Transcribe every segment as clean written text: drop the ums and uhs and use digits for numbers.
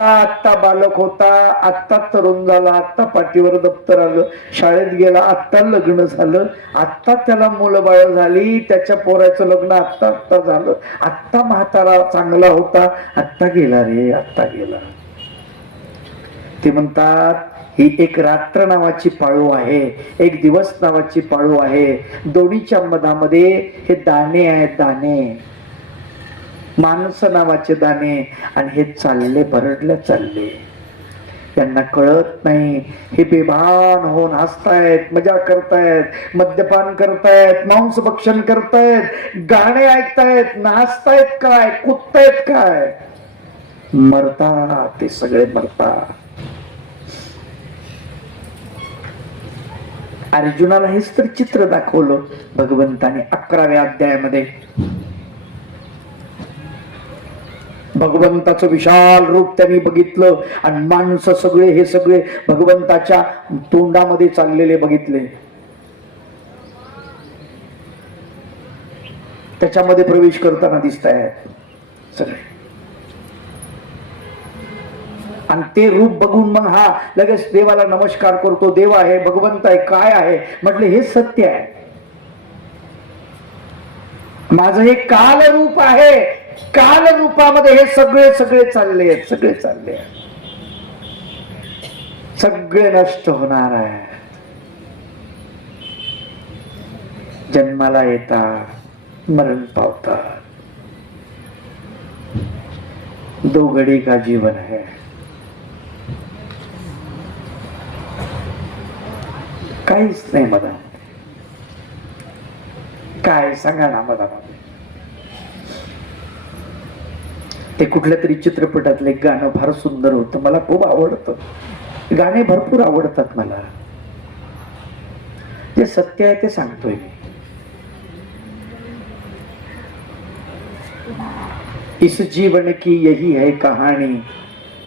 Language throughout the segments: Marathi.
आत्ता बालक होता, आत्ता तरुण झाला, आत्ता पाठीवर दप्तर आलं, शाळेत गेला, आत्ता लग्न झालं, आत्ता त्याला मुलं बाळ झाली, त्याच्या पोराचं लग्न आत्ता आत्ता झालं, आत्ता म्हातारा चांगला होता, आत्ता गेला रे, आत्ता गेला. ते म्हणतात ही एक रात्र नावाची पाळू आहे, एक दिवस नावाची पाळू आहे. दोन्हीच्या मधामध्ये हे दाणे आहेत, दाणे, माणसं नावाचे दाणे. आणि हे चालले भरडले चालले, त्यांना कळत नाही. हे बेभान होऊन हसतायत, मजा करतायत, मद्यपान करतायत, मांस भक्षण करतायत, गाणे ऐकतायत, नाचतायत काय, कुदतायत काय, मरतात ते सगळे मरतात. अर्जुनाला हेच तर चित्र दाखवलं भगवंताने 11व्या अध्यायामध्ये. भगवंताचं विशाल रूप त्यांनी बघितलं आणि माणसं सगळे हे सगळे भगवंताच्या तोंडामध्ये चाललेले बघितले, त्याच्यामध्ये प्रवेश करताना दिसत आहेत सगळे. आणि ते रूप बघून मग हा लगेच देवाला नमस्कार करतो. देव आहे, भगवंत आहे, काय आहे म्हटलं, हे सत्य आहे, माझं हे काल रूप आहे, काल रूपामध्ये हे सगळे सगळे चालले आहेत, सगळे चालले आहेत, सगळे नष्ट होणार आहे. जन्माला येतात, मरण पावतात, दो घड़ी का जीवन है. काहीच नाही मला, काय सांगा ना मला. ते कुठल्या तरी चित्रपटातले गाणं फार सुंदर होतं, मला खूप आवडतं. गाणे भरपूर आवडतात मला, जे सत्य आहे ते सांगतोय मी. इस जीवन की यही है कहानी,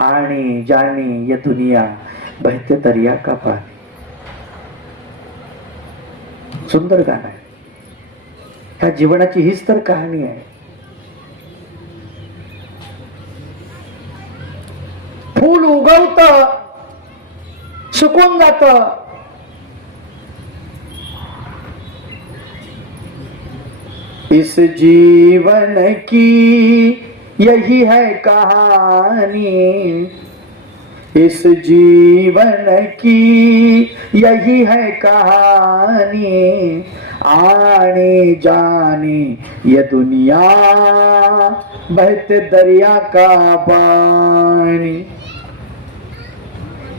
आने जाने ये दुनिया बहते दरिया का पानी. सुंदर गाणं आहे. ह्या जीवनाची हीच तर कहाणी आहे. फूल उगवत, सुकून जात, इस जीवन की यही है कहानी, इस जीवन की यही है कहानी, आने जाने ये दुनिया बहते दरिया का पानी.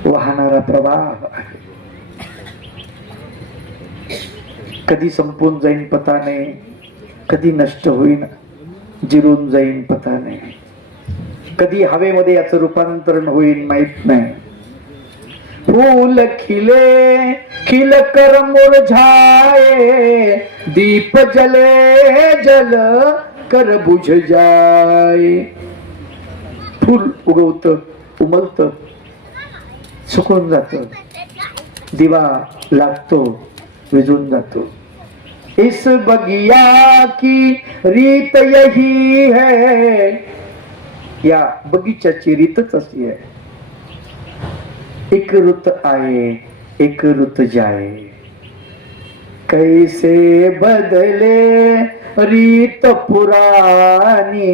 वाहणारा प्रवाह आहे, कधी संपून जाईन पता नाही, कधी नष्ट होईन, जिरून जाईन पता नाही, कधी हवेमध्ये याचं रूपांतरण होईल माहित नाही. फूल खिले खिल कर मुरझाए, दीप जले जल कर बुझ जाए. फूल उगवत, उमलत, सुकून जात, दिवा लागतो, विझून जातो. इस बगिया की रीत यही है, या बगीच्याची रीतच अशी आहे. एक रुत आए एक रुत जाए, कैसे बदले रीत पुरानी.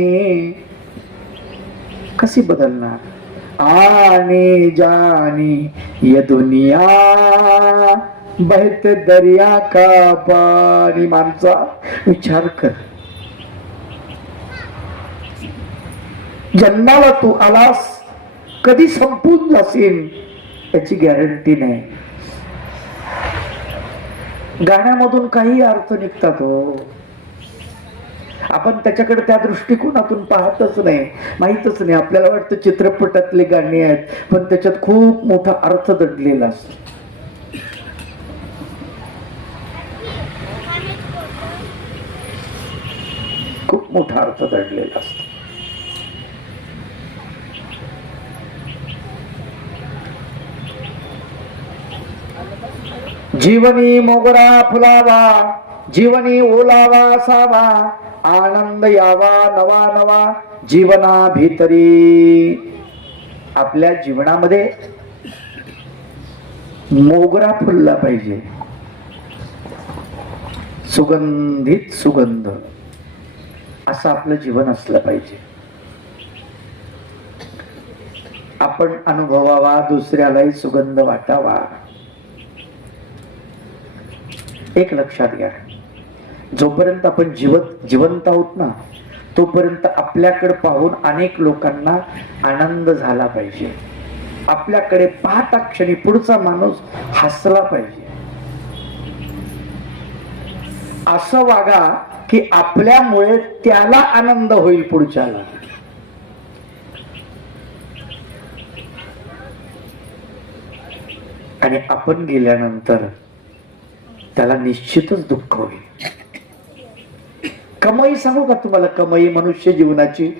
कशी बदलणार, आने जाने ये दुनिया बहते दरिया का पानी. माणसा विचार कर, जन्माला तू आलास, कधी संपून जाशील याची गॅरंटी नाही. गाण्यामधून काही अर्थ निघतात हो, आपण त्याच्याकडे त्या दृष्टिकोनातून पाहतच नाही, माहीतच नाही. आपल्याला वाटतं चित्रपटातले गाणी आहेत, पण त्याच्यात खूप मोठा अर्थ दडलेला असतो. खूप मोठा अर्थ दडलेला असतो. जीवनी मोगरा फुलावा, जीवनी ओलावा असावा, आनंद यावा नवा नवा जीवना भीतरी. आपल्या जीवनामध्ये मोगरा फुलला पाहिजे, सुगंधित सुगंध असं आपलं जीवन असलं पाहिजे. आपण अनुभवावा, दुसऱ्यालाही सुगंध वाटावा. एक लक्षात घ्या, जोपर्यंत आपण जिवंत आहोत ना, तोपर्यंत आपल्याकडे पाहून अनेक लोकांना आनंद झाला पाहिजे. आपल्याकडे पाहता क्षणी पुढचा माणूस हसला पाहिजे. असं वागा की आपल्यामुळे त्याला आनंद होईल पुढच्याला. आणि आपण गेल्यानंतर त्याला निश्चितच दुःख होईल. कमाई सांगू का तुम्हाला, कमाई मनुष्य जीवनाची.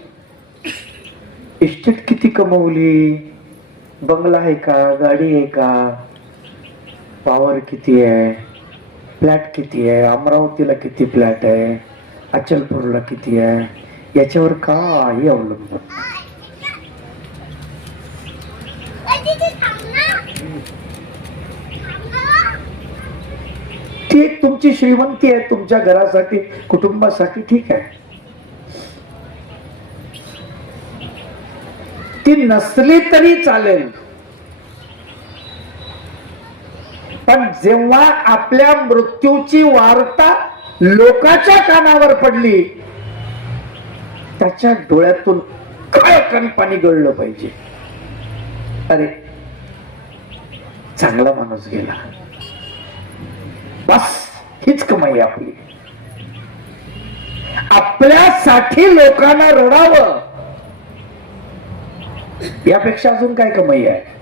इस्टेट किती कमवली, बंगला आहे का, गाडी आहे का, पॉवर किती आहे, फ्लॅट किती आहे, अमरावतीला किती फ्लॅट आहे, अचलपूरला किती आहे, याच्यावर काही अवलंबून. ती एक तुमची श्रीमंती आहे, तुमच्या घरासाठी, कुटुंबासाठी, ठीक आहे. ती नसली तरी चालेल, पण जेव्हा आपल्या मृत्यूची वार्ता लोकांच्या कानावर पडली, त्याच्या डोळ्यातून खळखळ पाणी गळलं पाहिजे. अरे चांगला माणूस गेला, बस हीच कमाई आपली. आपल्यासाठी लोकांना रडावं, यापेक्षा अजून काय कमाई आहे.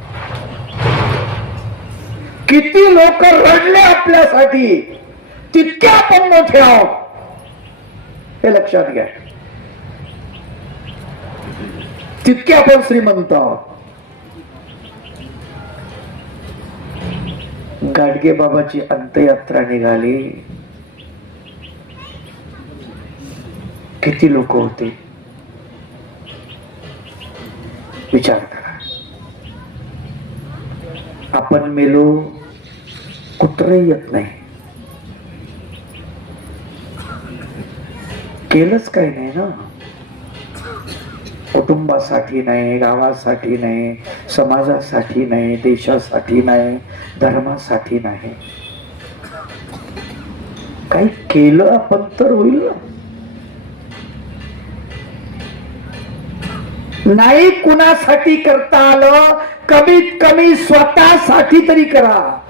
किती लोक रडले आपल्यासाठी, तितके आपण मोठे आहोत, हे लक्षात घ्या. तितके आपण श्रीमंत आहोत. गाडगे बाबाची अंत्ययात्रा निघाली, किती लोक होते विचार करा. आपण मेलो, कुत्र येत नाही, केलंच काही नाही ना. कुटुंबासाठी नाही, गावासाठी नाही, समाजासाठी नाही, देशासाठी नाही, धर्मासाठी नाही. काही केलं आपण तर होईल ना. नाही कुणासाठी करता आलं, कमीत कमी स्वतःसाठी तरी करा.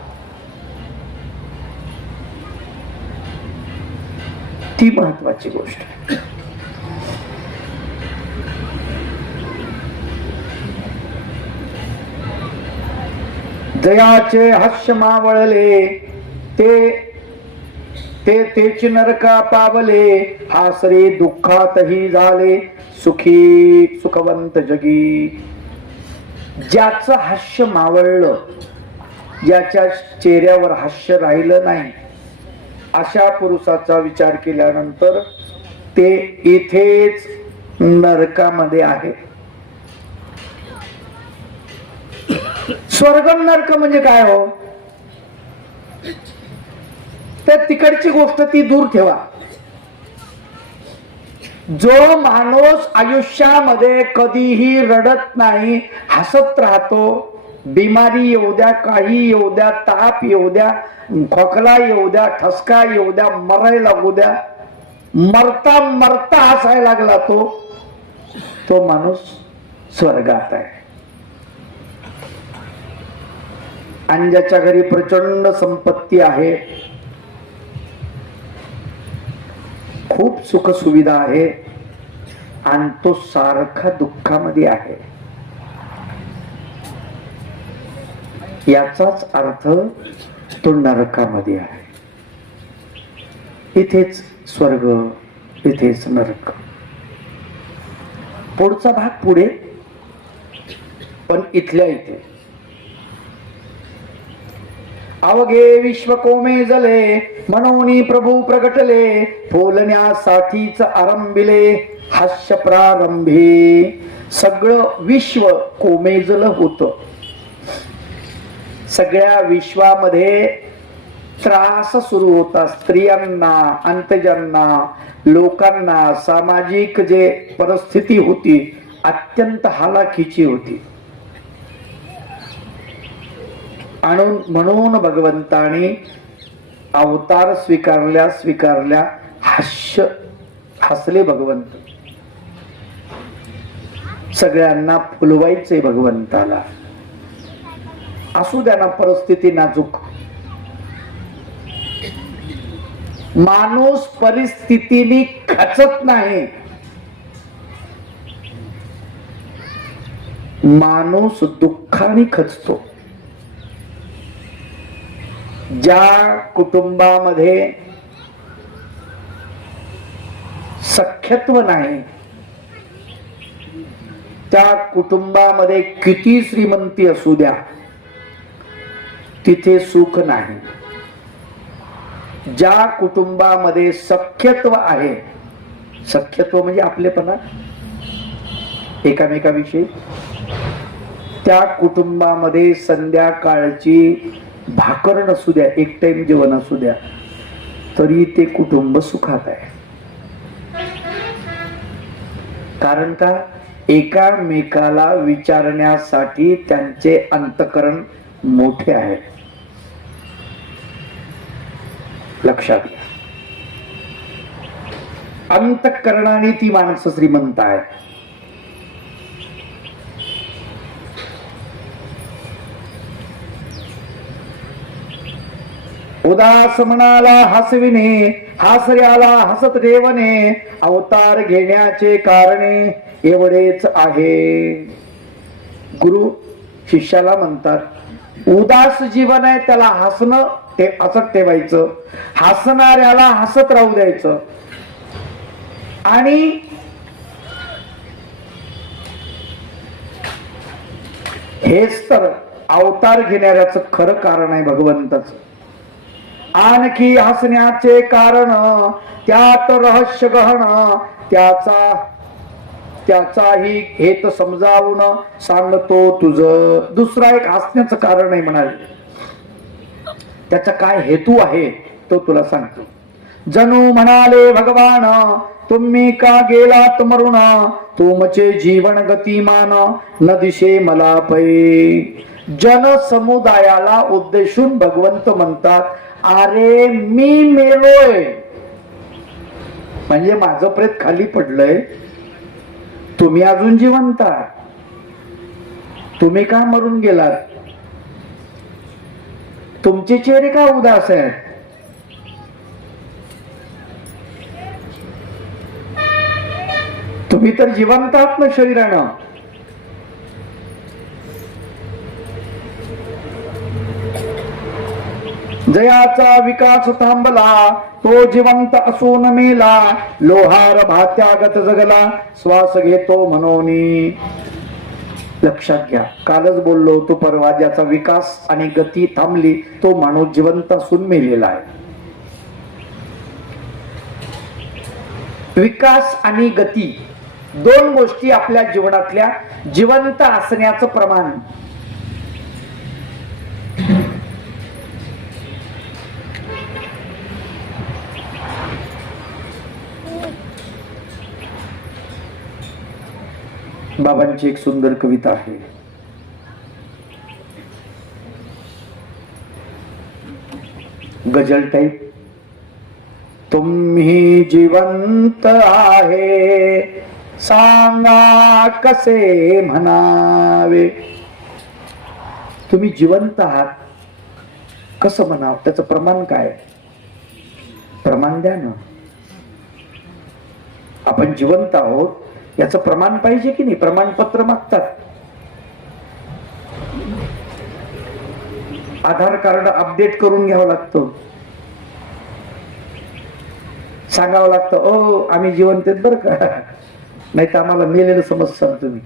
ती महत्वाची गोष्ट आहे. जयाचे हास्य मावळले, तेची नरका पावले, हासरे दुःखातही झाले सुखी सुखवंत जगी. ज्याचं हास्य मावळलं, ज्याच्या चेहऱ्यावर हास्य राहिलं नाही, अशा पुरुषाचा विचार केल्यानंतर ते इथेच नरकामध्ये आहे. स्वर्ग नरक म्हणजे काय हो, तर तिकडची गोष्ट ती दूर ठेवा. जो माणूस आयुष्यामध्ये कधीही रडत नाही, हसत राहतो, बिमारी येऊ द्या, काही येऊ द्या, ताप येऊ द्या, खोकला येऊ द्या, ठसका येऊ द्या, मरायला लागू द्या, मरता मरता हसायला लागला, तो माणूस स्वर्गात आहे. आणि ज्याच्या घरी प्रचंड संपत्ती आहे, खूप सुख सुविधा आहे, आणि तो सारखा दुःखामध्ये आहे, याचाच अर्थ तो नरकामध्ये आहे. इथेच स्वर्ग, इथेच नरक. पुढचा भाग पुढे, पण इथल्या इथे. अवघे विश्व कोमे जले, मनोनी प्रभू प्रगटले, फुलण्यासाठीच आरंभिले हास्य प्रारंभी. सगळं विश्व कोमेजलं होतं. सगळ्या विश्वामध्ये त्रास सुरू होता. स्त्रियांना, अंतजांना, लोकांना सामाजिक जे परिस्थिती होती अत्यंत हालाखीची होती. म्हणून भगवंतानी अवतार स्वीकारल्या हसले भगवंत. सगळ्यांना फुलवायचे भगवंताला. असू द्या ना परिस्थिती नाजूक. माणूस परिस्थितीने खचत नाही. माणूस दुःखाने खचतो. ज्या कुटुंबामध्ये सख्यत्व नाही त्या कुटुंबामध्ये किती श्रीमंती असू द्या तिथे सुख नाही. ज्या कुटुंबामध्ये सख्यत्व आहे, सख्यत्व म्हणजे आपलेपणा एकामेकाविषयी, त्या कुटुंबामध्ये संध्याकाळची भाकर नसू द्या, एक टाइम जेवण असू द्या, तरी ते कुटुंब सुखात आहे. कारण का? एकामेकाला विचारण्यासाठी त्यांचे अंतःकरण मोठे आहे. लक्षात घ्या. अंतःकरणाने ती माणसं श्रीमंत आहेत. उदास मनाला हसविणे, हासऱ्याला हसत ठेवणे, अवतार घेण्याचे कारणे एवढेच आहे. गुरु शिष्याला म्हणतात उदास जीवन आहे त्याला हसणं ते हसत ठेवायचं, हसणाऱ्याला हसत राहू द्यायचं. आणि हेच तर अवतार घेणाऱ्याचं खरं कारण आहे भगवंताचं. आणखी हसण्याचे कारण त्यात रहस्य गहन, त्याचाही हेत समजावून सांगतो तुझ. दुसरा एक हसण्याचं कारण आहे म्हणाले. त्याचा काय हेतू आहे तो तुला सांगतो. जणू म्हणाले भगवान तुम्ही का गेलात मरुण, तुमचे जीवन गतिमान न दिशे मला पै. जन समुदायाला उद्देशून भगवंत म्हणतात अरे मी मेलोय, म्हणजे माझं प्रेत खाली पडलंय, तुम्ही अजून जिवंत आहात, तुम्ही का मरून गेलात, तुमचे चेहरे का उदास आहेत. तुम्ही तर जिवंत आहात ना शरीरानं. जयाचा विकास थांबला, तो जिवंत असून मेला, लोहार भात्यागत जगला, श्वास घेतो मनोनी. लक्षात घ्या, कालच बोललो तो परवा, ज्याचा विकास आणि गती थांबली तो माणूस जिवंत असून मेलेला आहे. विकास आणि गती दोन गोष्टी आपल्या जीवनातल्या जिवंत असण्याचं प्रमाण. बाबांची एक सुंदर कविता आहे. गजल टाईप. तुम्ही जिवंत आहे सांगा कसे म्हणावे. तुम्ही जिवंत आहात कसं म्हणावं, त्याचं प्रमाण काय? प्रमाण द्या ना. आपण जिवंत आहोत याचं प्रमाण पाहिजे की नाही. प्रमाणपत्र मागतात. आधार कार्ड अपडेट करून घ्यावं लागतं, सांगावं लागतं ओ आम्ही जिवंत आहेत बरं का, नाही तर आम्हाला मेलेलं समजसाल तुम्ही.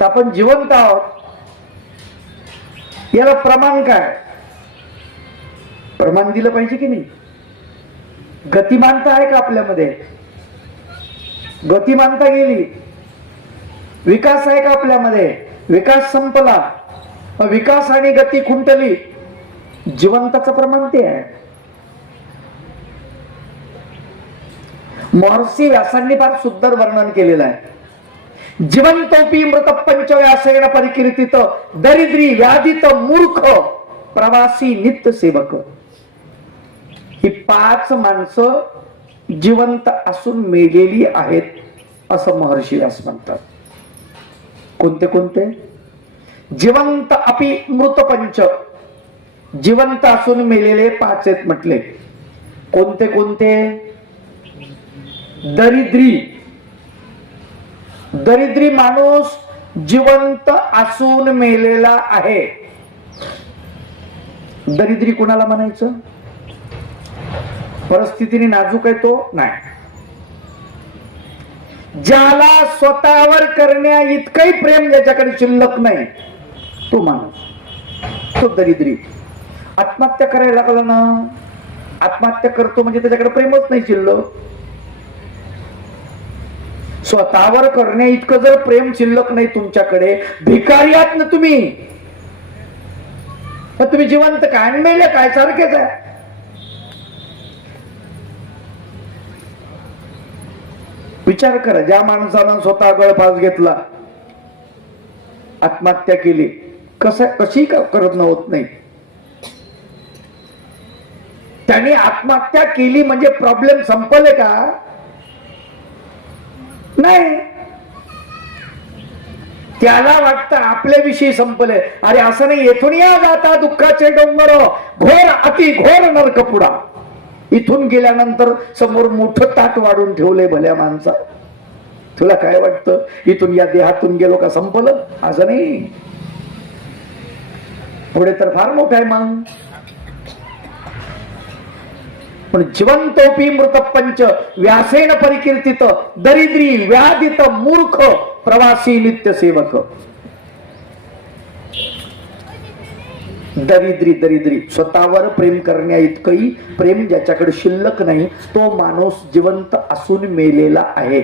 तर आपण जिवंत आहोत याला प्रमाण काय? प्रमाण दिलं पाहिजे की नाही. गतिमानता आहे का आपल्यामध्ये? गतिमानता गेली. विकास आहे का आपल्यामध्ये? विकास संपला. विकास आणि गती खुंटली. जिवंताचं प्रमाण ते आहे. महर्षी व्यासांनी फार सुंदर वर्णन केलेलं आहे. जिवंतोपी मृत पंचव्यासेन परिकीर्तित दरिद्री व्याधित मूर्ख प्रवासी नित्य सेवक. ही 5 माणसं जिवंत असून मेलेली आहेत असं महर्षी व्यास म्हणतात. कोणते कोणते? जिवंत अपि मृत पंच. जिवंत असून मेलेले 5 आहेत म्हटले. कोणते कोणते? दरिद्री. दरिद्री माणूस जिवंत असून मेलेला आहे. दरिद्री कोणाला म्हणायचं? परिस्थितीने नाजूक आहे तो नाही. ज्याला स्वतःवर करण्या इतकंही प्रेम ज्याच्याकडे शिल्लक नाही तो माणूस, तो दरिद्री. आत्महत्या करायला लागला ना, आत्महत्या करतो म्हणजे त्याच्याकडे प्रेमच नाही शिल्लक. स्वतःवर करण्या इतकं जर प्रेम शिल्लक नाही तुमच्याकडे, भिकारी आहात ना तुम्ही. मग तुम्ही जिवंत काय मेले काय सारखेच आहे. विचार करा, ज्या माणसानं स्वतः गळफास घेतला, आत्महत्या केली, कशी करत होत नाही. त्याने आत्महत्या केली म्हणजे प्रॉब्लेम संपले का? नाही. त्याला वाटतं आपल्याविषयी संपले. अरे असं नाही. येथून या जाता दुःखाचे डोंगर, घोर अति घोर नरकपुडा. इथून गेल्यानंतर समोर मोठं ताट वाढून ठेवलंय भल्या माणसा. तुला काय वाटतं इथून या देहातून गेलो का संपलं? असं नाही. पुढे तर फार मोठं आहे. मग पण जिवंतोपी मृत पंच व्यासेन परिकीर्तित दरिद्री व्याधित मूर्ख प्रवासी नित्य सेवक. दरिद्री दरिद्री स्वतःवर प्रेम करण्या इतकंही प्रेम ज्याच्याकडे शिल्लक नाही तो माणूस जिवंत असून मेलेला आहे.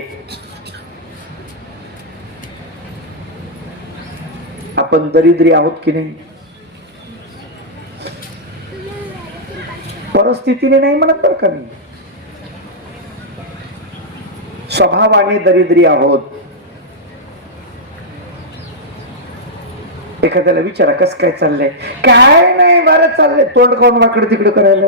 आपण दरिद्री आहोत की नाही? परिस्थितीने नाही म्हणत बरं का मी. स्वभावाने दरिद्री आहोत. एखाद्याला विचारा कस काय चाललंय? काय नाही, बरं चाललंय. तोंड काऊन वाकडे तिकडे करायला?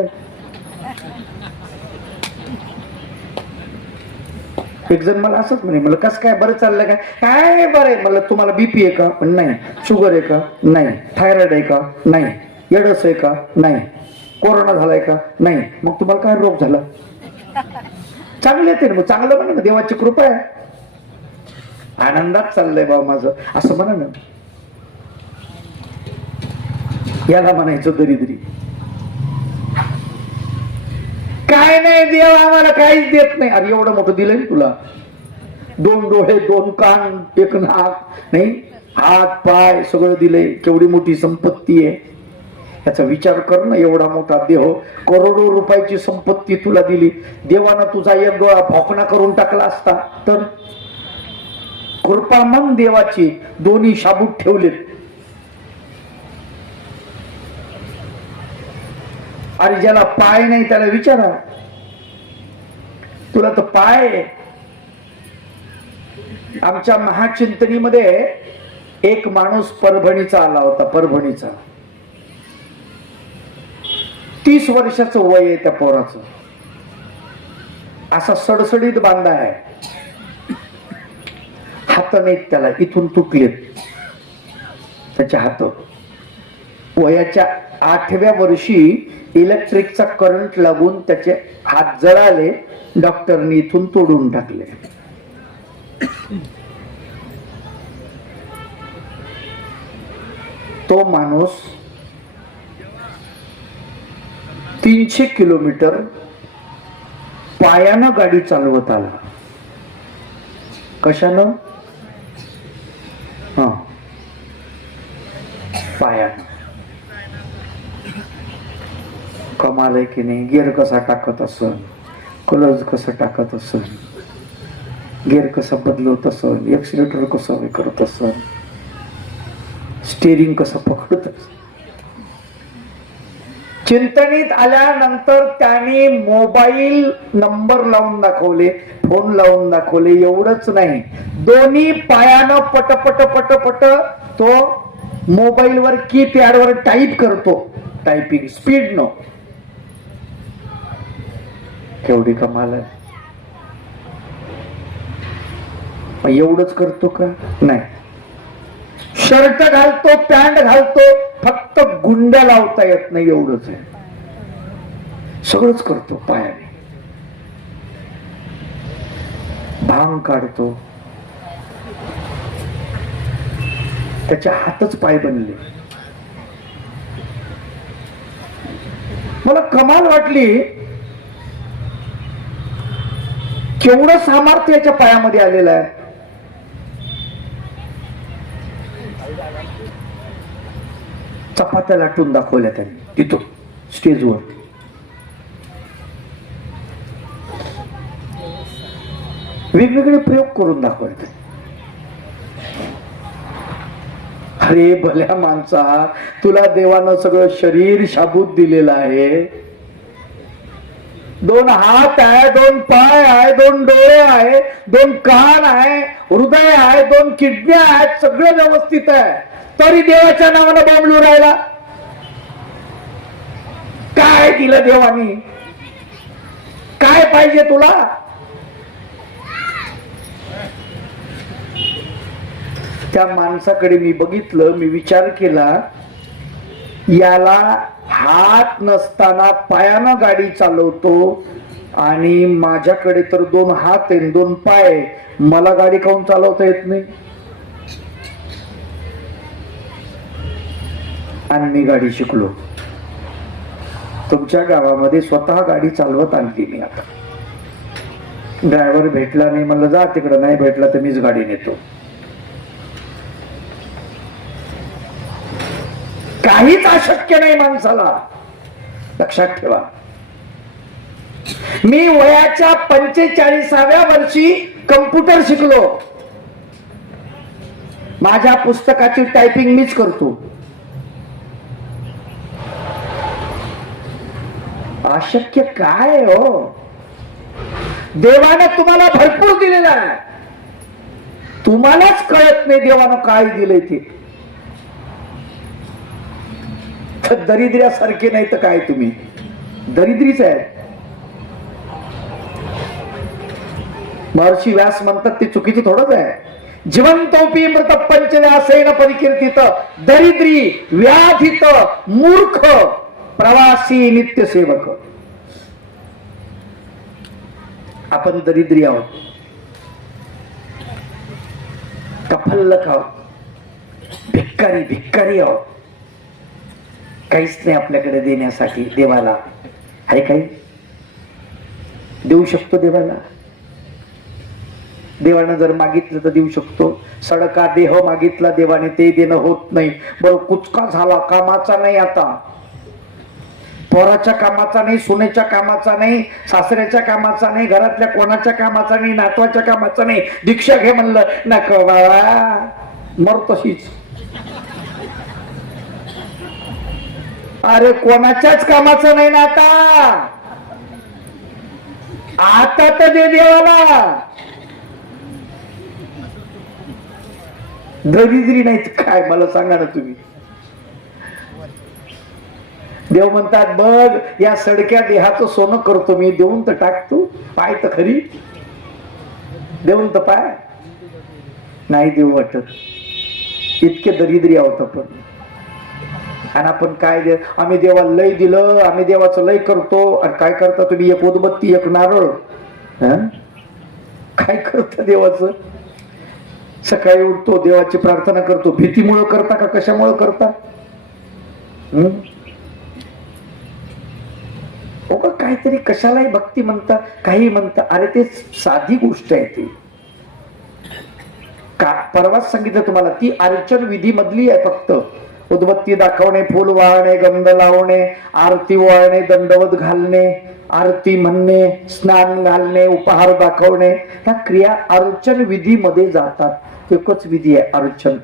एक जण मला असंच म्हणे, मला कस काय बरं चाललंय? काय काय बरं आहे. मला तुम्हाला बीपी आहे का? पण नाही. शुगर आहे का? नाही. थायरॉइड आहे का? नाही. एडस आहे का? नाही. कोरोना झालाय का? नाही. मग तुम्हाला काय रोग झाला? चांगले येते ना. मग चांगलं म्हणा ना, देवाची कृपा आहे. आनंदात चाललंय बाबा माझं असं म्हणा ना. याला म्हणायचं दरिद्री. काय नाही, देव आम्हाला काहीच देत नाही. अरे एवढं मोठं दिलंय ना तुला. 2 डोळे, 2 कान, 1 नाक, नाही, हात पाय सगळं दिलंय. केवढी मोठी संपत्ती आहे. याचा विचार कर ना. एवढा मोठा देह, करोडो रुपयाची संपत्ती तुला दिली. देवानं तुझा एक डोळा भोकणा करून टाकला असता तर? कृपा मन देवाची. दोन्ही शाबूत ठेवलेत. अरे ज्याला पाय नाही त्याला विचारा. तुला तर पाय. आमच्या महाचिंतनीमध्ये एक माणूस परभणीचा आला होता. परभणीचा 30 वर्षाचं वय आहे त्या पोराचं. असा सडसडीत बांधा आहे. हात नाहीत त्याला, इथून तुटलेत त्याच्या हात. वयाच्या 8व्या वर्षी इलेक्ट्रिकचा करंट लागून त्याचे हात जळाले. डॉक्टरनी इथून तोडून टाकले. तो माणूस 300 किलोमीटर पायानं गाडी चालवत आला. कशानं? पायानं. कमाल आहे की नाही? गिअर कसा टाकत असेल, क्लच कसं टाकत असेल. गेअर कसा बदलवत असन, एक्सिलेटर कसं हे करत असन, स्टेरिंग कसं पकडत असन. चिंतनीत आल्यानंतर त्याने मोबाईल नंबर लावून दाखवले, फोन लावून दाखवले. एवढंच नाही, दोन्ही पायानं पटपट पटपट तो मोबाईलवर कीपॅडवर टाईप करतो. टायपिंग स्पीड न केवढी कमाल आहे. एवढंच करतो का? नाही. शर्ट घालतो, पॅन्ट घालतो, फक्त गुंड्या लावता येत नाही, एवढंच आहे. सगळंच करतो पायाने. भांग काढतो, त्याचे हातच पाय बनले. मला कमाल वाटली, केवढं सामर्थ्य याच्या पायामध्ये आलेलं आहे. चपात्या लाटून दाखवल्या त्यांनी तिथं स्टेजवर. वेगवेगळे प्रयोग करून दाखवले. अरे भल्या माणसा, तुला देवानं सगळं शरीर शाबूत दिलेलं आहे. 2 हात आहे, 2 पाय आहे, 2 डोळे आहे, 2 कान आहे, हृदय आहे, 2 किडन्या आहेत, सगळं व्यवस्थित आहे. तरी देवाच्या नावानं बॉम्बलू राहिला. काय दिलं देवानी? काय पाहिजे तुला? त्या माणसाकडे मी बघितलं, मी विचार केला, याला हात नसताना पायानं गाडी चालवतो आणि माझ्याकडे तर 2 हात आहे, 2 पाय, मला गाडी काहून चालवता येत नाही? आणि मी गाडी शिकलो. तुमच्या गावामध्ये स्वतः गाडी चालवत आणली मी. आता ड्रायव्हर भेटला नाही, म्हणलं जा तिकडं, नाही भेटला तर मीच गाडी नेतो. काहीच अशक्य नाही माणसाला, लक्षात ठेवा. मी वयाच्या 45व्या वर्षी कम्प्युटर शिकलो. माझ्या पुस्तकाची टायपिंग मीच करतो. अशक्य काय हो? देवानं तुम्हाला भरपूर दिलेलं आहे, तुम्हालाच कळत नाही देवानं काय दिलंय ते. दरिद्र्यासारखे नाही तर काय, तुम्ही दरिद्रीच आहे. महर्षी व्यास म्हणतात ते चुकीचं थोडंच आहे. जिवंतोपी मृत पंचव्यासेन परिकीर्तित, दरिद्री व्याधित मूर्ख प्रवासी नित्य सेवक. आपण दरिद्री आहोत, कफल्लक आहोत, भिक्कारी भिक्कारी आहोत. काहीच नाही आपल्याकडे देण्यासाठी. देवाला आहे काही? देऊ शकतो देवाला. देवानं जर मागितलं तर देऊ शकतो. सडका देह मागितला देवाने, ते देणं होत नाही. बरं, कुचका झाला, कामाचा नाही, आता पोराच्या कामाचा नाही, सुनेच्या कामाचा नाही, सासऱ्याच्या कामाचा नाही, घरातल्या कोणाच्या कामाचा नाही, नातवाच्या कामाचा नाही, दीक्षा घे म्हणलं, नको बाळा, मर तशीच. अरे कोणाच्याच कामाचं नाही ना आता. आता तर दे देवाला. दरिद्री नाही काय, मला सांगा ना तुम्ही. देव म्हणतात, बघ या सडक्या देहाचं सोनं करतो मी, देऊन तर टाकतो. पाय तर खरी, देऊन तर पाय नाही देऊ वाटत. इतके दरिद्री आहोत आपण. आणि आपण काय आम्ही देवाला लय दिलं, आम्ही देवाचं लय करतो. आणि काय करता तुम्ही? एक उदबत्ती, एक नारळ. काय करता देवाचं? सकाळी उठतो, देवाची प्रार्थना करतो. भीतीमुळं करता का कशामुळं करता? काहीतरी कशालाही भक्ती म्हणता, काही म्हणता. अरे ते साधी गोष्ट आहे ती. का परवाच सांगितलं तुम्हाला, ती अर्चन विधी मधली आहे फक्त. उदबत्ती दाखवणे, फूल वाहणे, गंध लावणे, आरती वाळणे, दंडवत घालणे, आरती म्हणणे, स्नान घालणे, उपहार दाखवणे, ह्या क्रिया अर्चन विधीमध्ये जातात. एकच विधी आहे अर्चन.